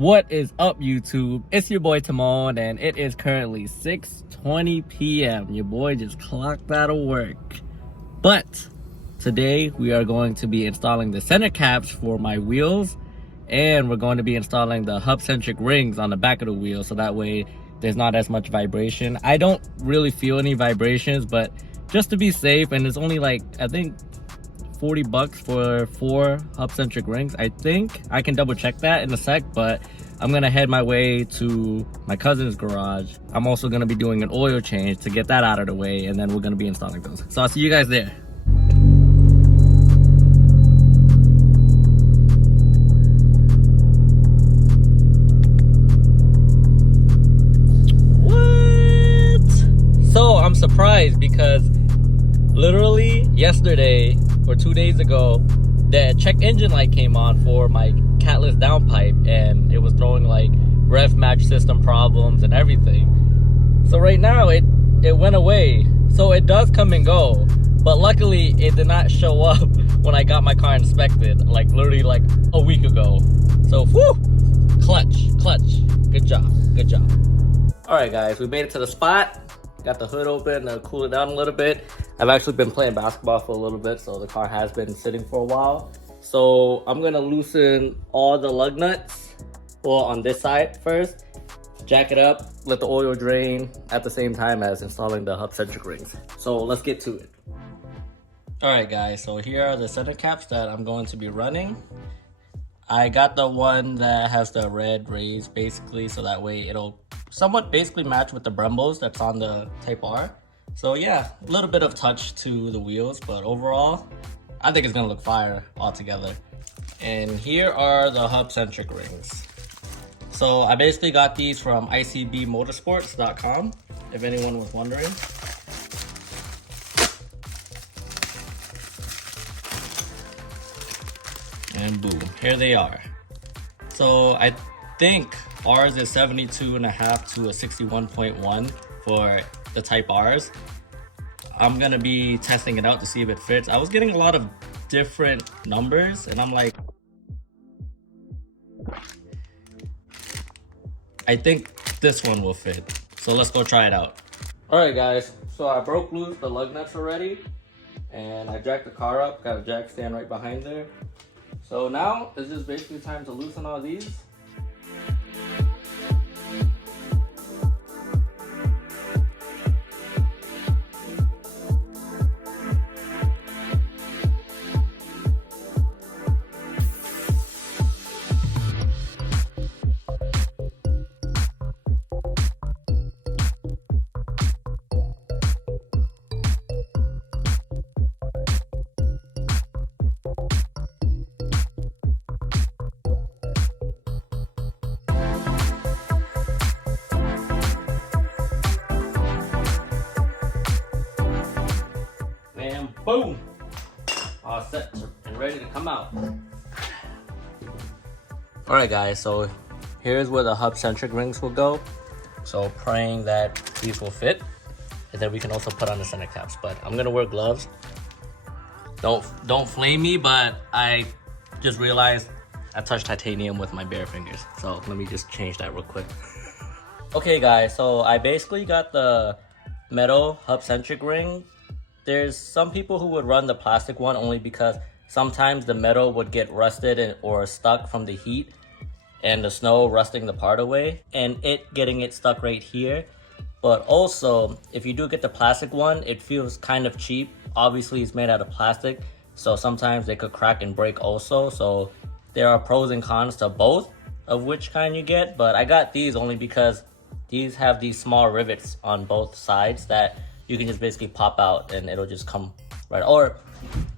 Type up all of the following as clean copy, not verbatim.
What is up, YouTube? It's your boy Timon, and it is currently 6:20 p.m. Your boy just clocked out of work. But today we are going to be installing the center caps for my wheels, and we're going to be installing the hub centric rings on the back of the wheel, so that way there's not as much vibration. I don't really feel any vibrations, but just to be safe, and it's only like, I think, $40 for 4 hub centric rings. I think I can double check that in a sec, but I'm gonna head my way to my cousin's garage. I'm also gonna be doing an oil change to get that out of the way, and then we're gonna be installing those. So I'll see you guys there. What? So I'm surprised because literally yesterday or 2 days ago, the check engine light came on for my catless downpipe, and it was throwing like rev match system problems and everything. So right now it went away. So it does come and go, but luckily it did not show up when I got my car inspected, like literally like a week ago. So whew, clutch, good job. All right guys, we made it to the spot. Got the hood open to cool it down a little bit. I've actually been playing basketball for a little bit, so the car has been sitting for a while. So I'm gonna loosen all the lug nuts, well, on this side first, jack it up, let the oil drain at the same time as installing the hub centric rings. So let's get to it. All right guys, so here are the center caps that I'm going to be running. I got the one that has the red rays basically, so that way it'll somewhat basically match with the brembos that's on the Type R. So yeah, a little bit of touch to the wheels, but overall, I think it's gonna look fire altogether. And here are the hub centric rings. So I basically got these from icbmotorsports.com, if anyone was wondering. And boom, here they are. So I think ours is 72.5 to a 61.1 for the Type Rs. I'm gonna be testing it out to see if it fits. I was getting a lot of different numbers, and I'm like, I think this one will fit. So let's go try it out. All right guys, so I broke loose the lug nuts already, and I jacked the car up, got a jack stand right behind there. So now it's just basically time to loosen all these. And boom, all set and ready to come out. All right guys, so here's where the hub centric rings will go. So praying that these will fit, and then we can also put on the center caps, but I'm gonna wear gloves. Don't flame me, but I just realized I touched titanium with my bare fingers. So let me just change that real quick. Okay guys, so I basically got the metal hub centric ring. There's some people who would run the plastic one only because sometimes the metal would get rusted or stuck from the heat and the snow rusting the part away and it getting it stuck right here. But also, if you do get the plastic one, it feels kind of cheap. Obviously, it's made out of plastic, so sometimes they could crack and break also. So there are pros and cons to both of which kind you get, but I got these only because these have these small rivets on both sides that you can just basically pop out and it'll just come right, or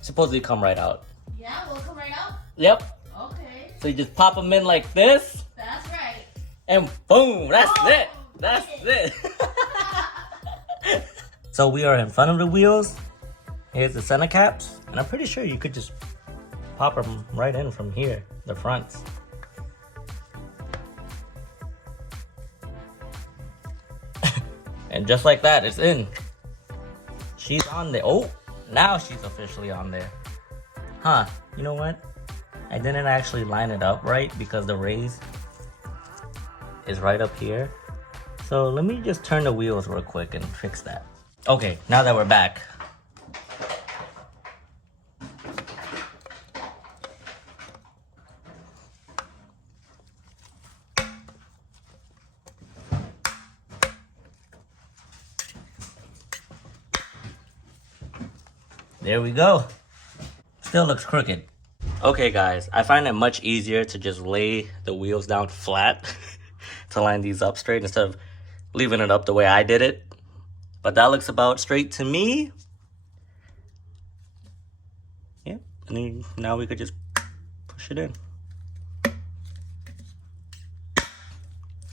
supposedly come right out. Yeah, will it come right out? Yep. Okay. So you just pop them in like this. That's right. And boom, that's it. That's it. So we are in front of the wheels. Here's the center caps. And I'm pretty sure you could just pop them right in from here, the fronts. And just like that, it's in. She's on there. Oh, now she's officially on there. Huh, you know what? I didn't actually line it up right because the rays is right up here. So let me just turn the wheels real quick and fix that. Okay, now that we're back. There we go. Still looks crooked. Okay guys, I find it much easier to just lay the wheels down flat to line these up straight instead of leaving it up the way I did it. But that looks about straight to me. Yeah, and then now we could just push it in.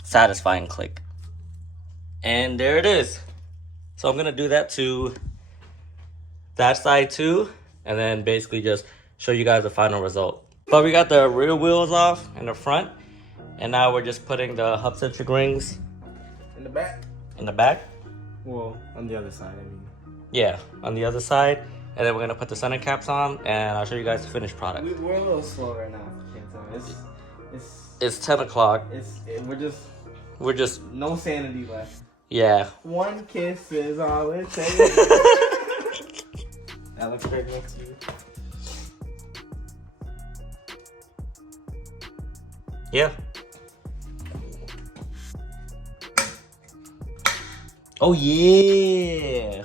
Satisfying click. And there it is. So I'm gonna do that to that side too, and then basically just show you guys the final result. But we got the rear wheels off and the front, and now we're just putting the hub centric rings In the back? in the back. Well, on the other side, I mean. Yeah, on the other side, and then we're gonna put the center caps on, and I'll show you guys the finished product. We're a little slow right now. Can't tell me. It's 10 o'clock. We're We're just no sanity left. yeah. One kiss is all it takes. That looks great next to you. Yeah. Oh yeah.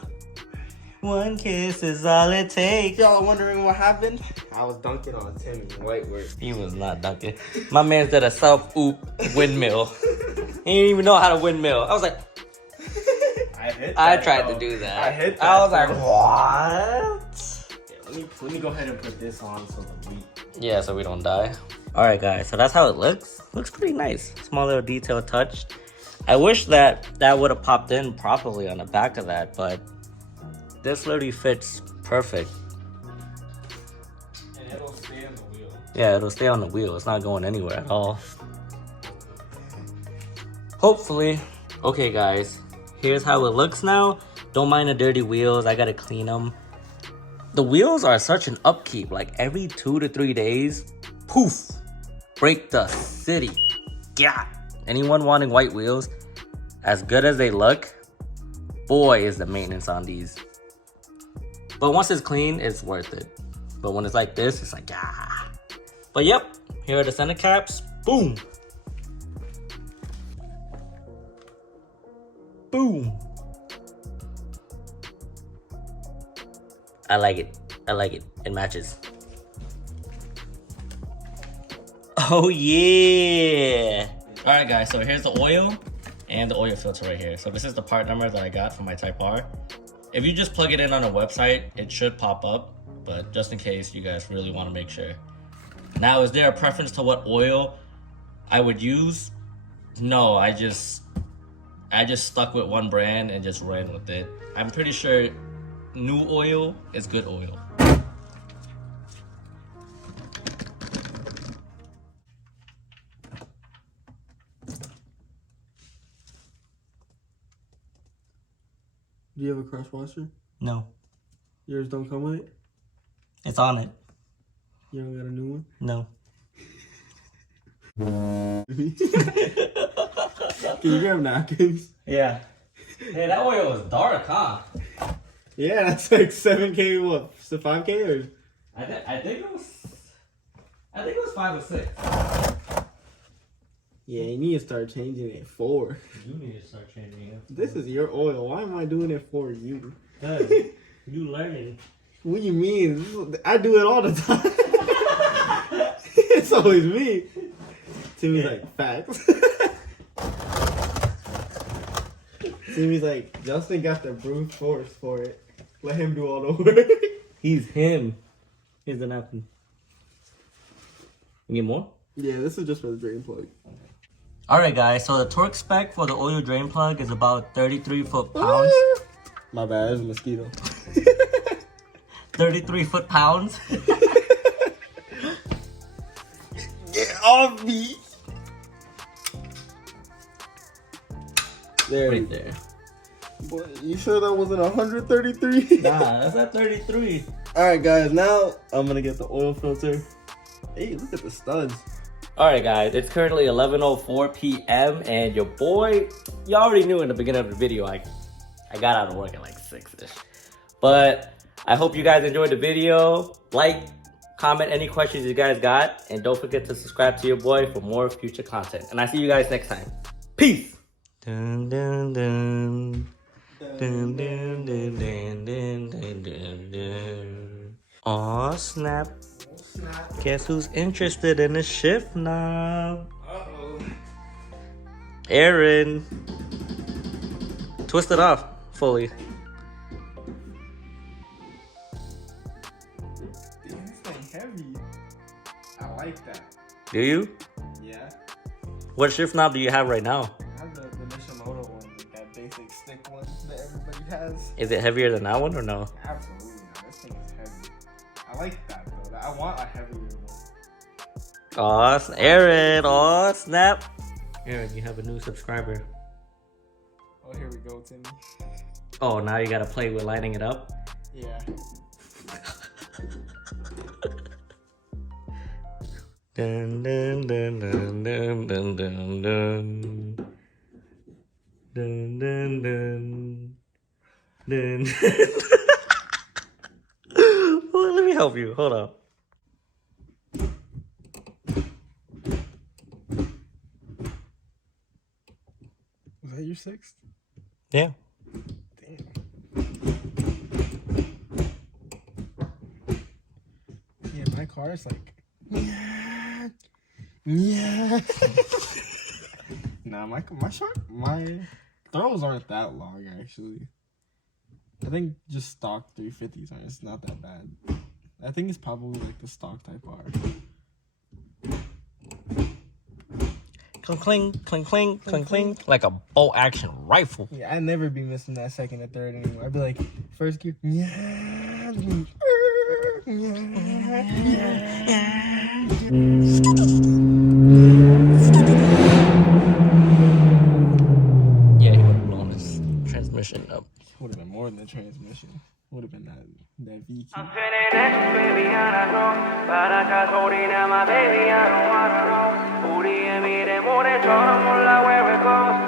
One kiss is all it takes. Y'all are wondering what happened? I was dunking on Timmy White work. He was not dunking. My man did a self-oop windmill. He didn't even know how to windmill. I was like, I tried to do that. I hit that. I was like, what? Yeah, let me go ahead and put this on so that we. Yeah, so we don't die. All right, guys. So that's how it looks. Looks pretty nice. Small little detail touch. I wish that would have popped in properly on the back of that, but this literally fits perfect. And it'll stay on the wheel. Yeah, it'll stay on the wheel. It's not going anywhere at all. Hopefully. Okay, guys. Here's how it looks now. Don't mind the dirty wheels. I gotta clean them. The wheels are such an upkeep. Like every 2 to 3 days, poof, break the city. Yeah. Anyone wanting white wheels, as good as they look, boy, is the maintenance on these. But once it's clean, it's worth it. But when it's like this, it's like, ah. But yep, here are the center caps. Boom. Boom. I like it. I like it. It matches. Oh yeah. All right guys, so here's the oil and the oil filter right here. So this is the part number that I got from my Type R. If you just plug it in on a website, it should pop up, but just in case you guys really want to make sure. Now, is there a preference to what oil I would use? No, I just stuck with one brand and just ran with it. I'm pretty sure new oil is good oil. Do you have a cross washer? No, Yours don't come with it? it's on it. You don't got a new one? No. Can you grab napkins? Yeah. Hey, that oil was dark, huh? Yeah, that's like 7K, what? So 5K or? I think it was 5 or 6. Yeah, you need to start changing it 4. You need to start changing it. This is your oil. Why am I doing it for you? Cause you learning. What do you mean? I do it all the time. It's always me. Timmy's like, facts. Timmy's like, Justin got the brute force for it. Let him do all the work. He's him. Here's the napkin. You get more? Yeah, this is just for the drain plug. Alright guys, so the torque spec for the oil drain plug is about 33 foot-pounds. My bad, it's a mosquito. 33 foot-pounds. Get off me! There. Right there. Boy, you sure that wasn't 133? Nah, that's at 33. Alright guys, now I'm gonna get the oil filter. Hey, look at the studs. Alright guys, it's currently 11:04 p.m. and your boy, you already knew in the beginning of the video, I got out of work at like 6-ish. But I hope you guys enjoyed the video. Like, comment any questions you guys got, and don't forget to subscribe to your boy for more future content. And I see you guys next time. Peace! Dun, dun, dun. Dun, dun, dun, dun, dun, dun, dun, dun. Aw, snap. Guess who's interested in the shift knob? Uh-oh. Aaron. Twist it off fully. Damn, this thing heavy. I like that. Do you? Yeah. What shift knob do you have right now? I have the Nishimoto one, like that basic stick one that everybody has. Is it heavier than that one or no? Absolutely not. This thing is heavy. I like that though. I want a heavier one. Aw, Aaron. Aw, snap. Aaron, you have a new subscriber. Oh, here we go, Timmy. Oh, now you gotta play with lighting it up? Yeah. Dun, dun, dun, dun, dun, dun, dun, dun. Dun, dun, dun. Dun. Well, let me help you. Hold on. Was that your sixth? Yeah. Damn. Yeah, my car is like. Yeah. Nah, my throws aren't that long actually. I think just stock 350s are. It's not that bad. I think it's probably like the stock Type R. Cling, cling, cling, cling, cling, cling. Like a bolt action rifle. Yeah, I'd never be missing that second or third anymore. I'd be like, first gear, yeah. Yeah, he would have blown his transmission up. Would have been more than the transmission. Would have been that V key. 우리의 미래 모래처럼 몰라 where it goes